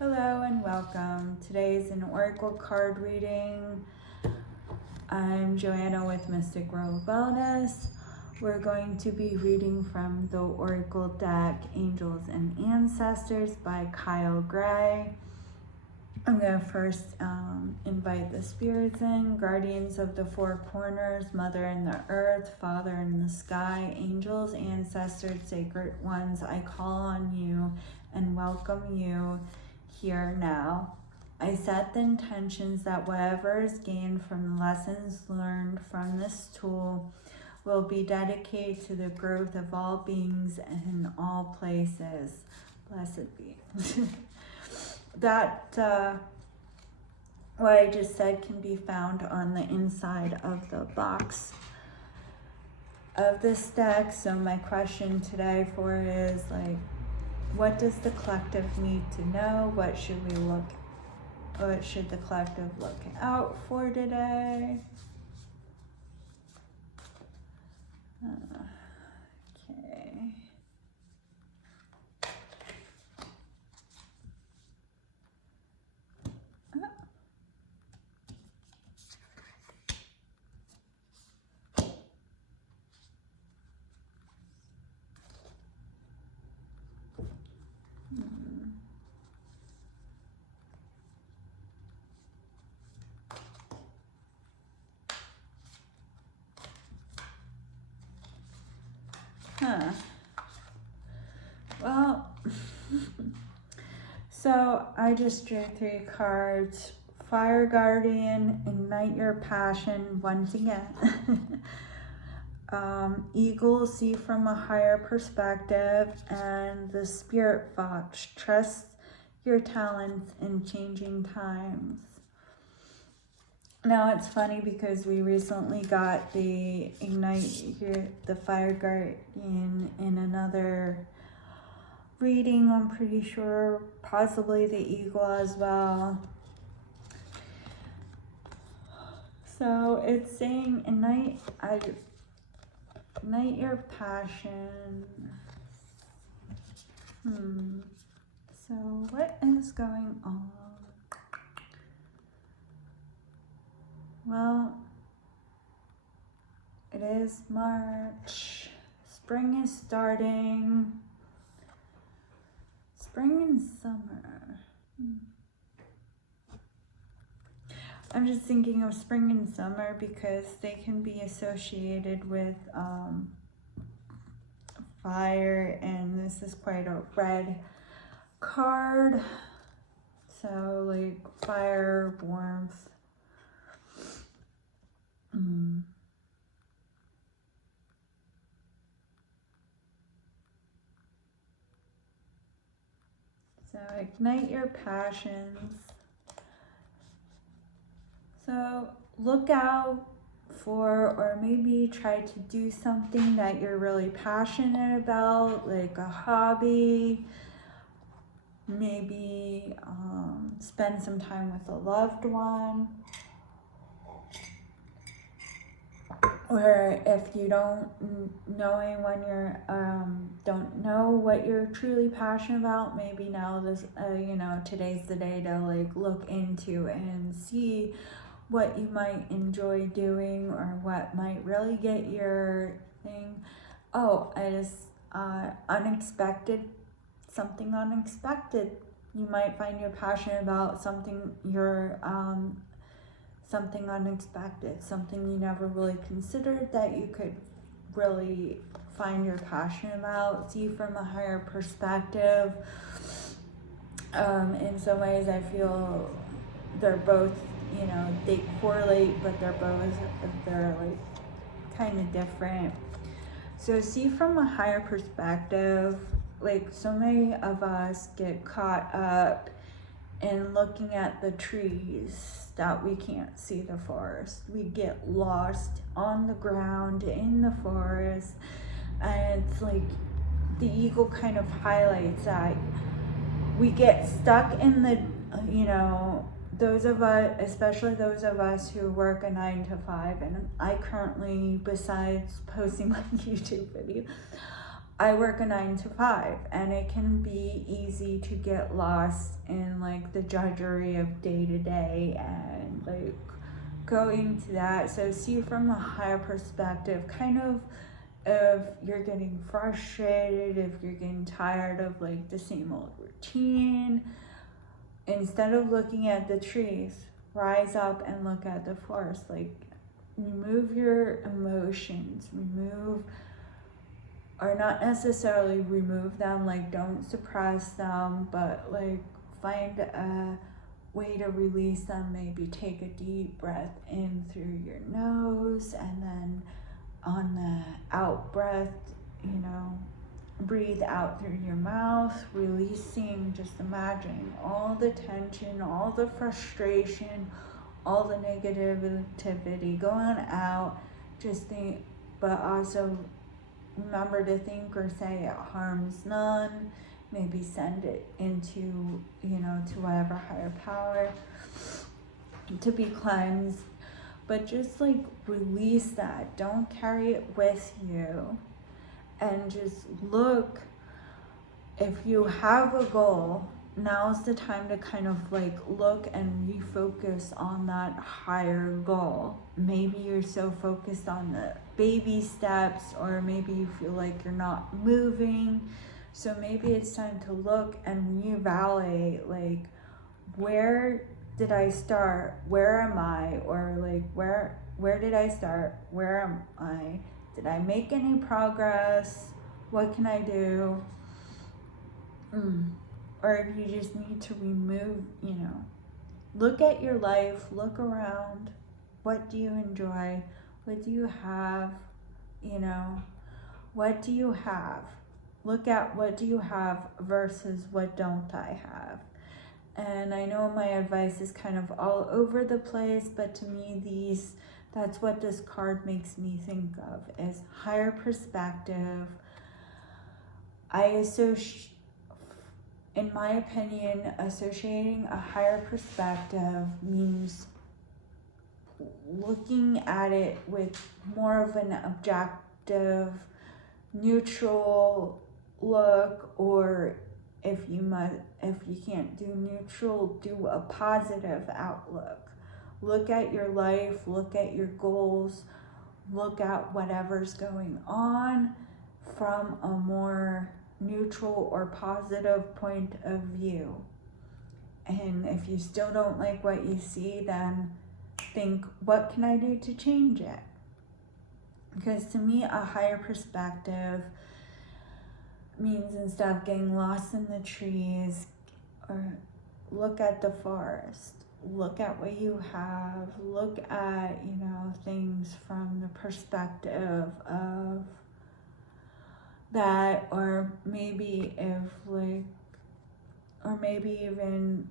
Hello and welcome. Today is an oracle card reading. I'm Joanna with Mystic World Wellness. We're going to be reading from the oracle deck Angels and Ancestors by Kyle Gray. I'm going to first invite the spirits in, guardians of the four corners, mother in the earth, father in the sky, angels, ancestors, sacred ones. I call on you and welcome you here now. I set the intentions that whatever is gained from the lessons learned from this tool will be dedicated to the growth of all beings in all places. Blessed be. What I just said can be found on the inside of the box of this deck. So my question today for it is what does the collective need to know? What should the collective look out for today? Okay. Well, so I just drew 3 cards. Fire Guardian, ignite your passion once again. Eagle, see from a higher perspective, and the Spirit Fox, trust your talents in changing times. Now it's funny because we recently got the the Fire Guardian in another reading, I'm pretty sure, possibly the Eagle as well. So it's saying ignite your passion. So what is going on? Well, it is March. Spring is starting. Spring and summer. I'm just thinking of spring and summer because they can be associated with fire, and this is quite a red card. So like fire, warmth. So ignite your passions. So look out for, or maybe try to do something that you're really passionate about, like a hobby. Maybe spend some time with a loved one. Or if you don't know anyone, don't know what you're truly passionate about, maybe now today's the day to look into and see what you might enjoy doing or what might really get your thing. Oh, something unexpected. You might find you're passionate about something something unexpected, something you never really considered that you could really find your passion about, see from a higher perspective. In some ways I feel they're both, they correlate, but they're kind of different. So see from a higher perspective, so many of us get caught up in looking at the trees that we can't see the forest. We get lost on the ground in the forest, and it's like the Eagle kind of highlights that we get stuck in the, those of us, especially those of us who work a 9 to 5, and I currently, besides posting my YouTube video, I work a 9 to 5, and it can be easy to get lost in like the drudgery of day to day and like going to that. So see from a higher perspective, kind of if you're getting frustrated, if you're getting tired of like the same old routine, instead of looking at the trees, rise up and look at the forest. Like remove your emotions, or not necessarily remove them, like don't suppress them, but like find a way to release them. Maybe take a deep breath in through your nose, and then on the out breath, breathe out through your mouth, releasing, just imagining all the tension, all the frustration, all the negativity going out. Just think, but also remember to think or say it harms none. Maybe send it into, to whatever higher power to be cleansed. But just like release that. Don't carry it with you. And just look, if you have a goal, now's the time to kind of like look and refocus on that higher goal. Maybe you're so focused on the baby steps, or maybe you feel like you're not moving. So maybe it's time to look and reevaluate, like, where did I start? Where am I? Or like, where did I start? Where am I? Did I make any progress? What can I do? Or if you just need to remove, look at your life, look around. What do you enjoy? What do you have? What do you have? Look at what do you have versus what don't I have. And I know my advice is kind of all over the place, but to me, that's what this card makes me think of, is higher perspective. In my opinion, associating a higher perspective means looking at it with more of an objective, neutral look, or if you can't do neutral, do a positive outlook. Look at your life, look at your goals, look at whatever's going on from a more neutral or positive point of view. And if you still don't like what you see, then think, what can I do to change it? Because to me, a higher perspective means, instead of getting lost in the trees, or look at the forest, look at what you have, look at, things from the perspective of that, or maybe even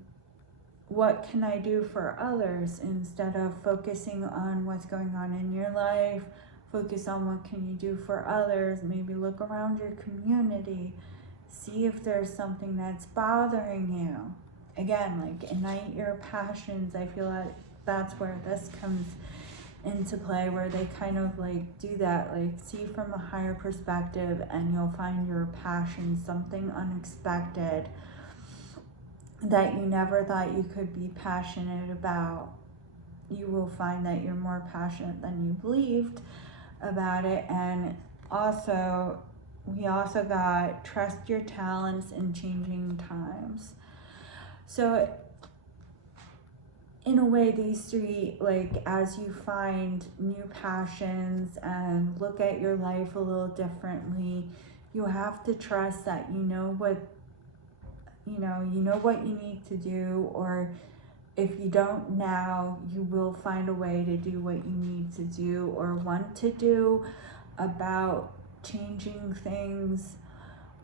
what can I do for others, instead of focusing on what's going on in your life. Focus on what can you do for others. Maybe look around your community, see if there's something that's bothering you. Again, like, ignite your passions. I feel like that's where this comes into play, where they kind of like do that, like see from a higher perspective, and you'll find your passion, something unexpected that you never thought you could be passionate about. You will find that you're more passionate than you believed about it. And also, we also got trust your talents in changing times. So in a way, these three, like, as you find new passions and look at your life a little differently, you have to trust that you know what you need to do, or if you don't now, you will find a way to do what you need to do or want to do about changing things.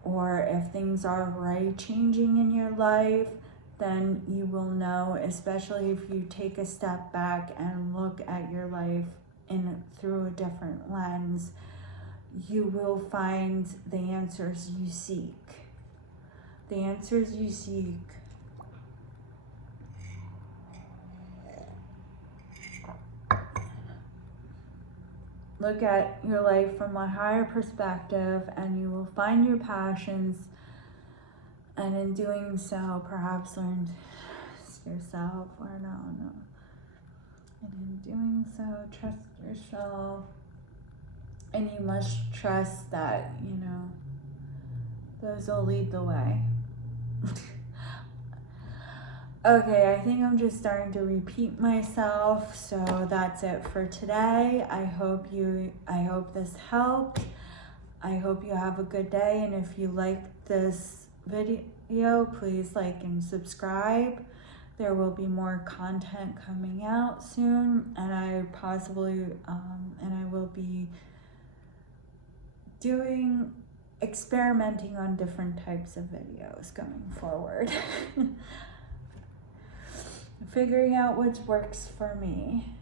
Or if things are already changing in your life, then you will know, especially if you take a step back and look at your life through a different lens, you will find the answers you seek. The answers you seek look at your life from a higher perspective, and you will find your passions, and in doing so perhaps learn yourself, or no, and in doing so trust yourself, and you must trust that, you know, those will lead the way. Okay, I think I'm just starting to repeat myself, so that's it for today. I hope this helped. I hope you have a good day, and if you like this video, please like and subscribe. There will be more content coming out soon, and I will be experimenting on different types of videos going forward. Figuring out what works for me.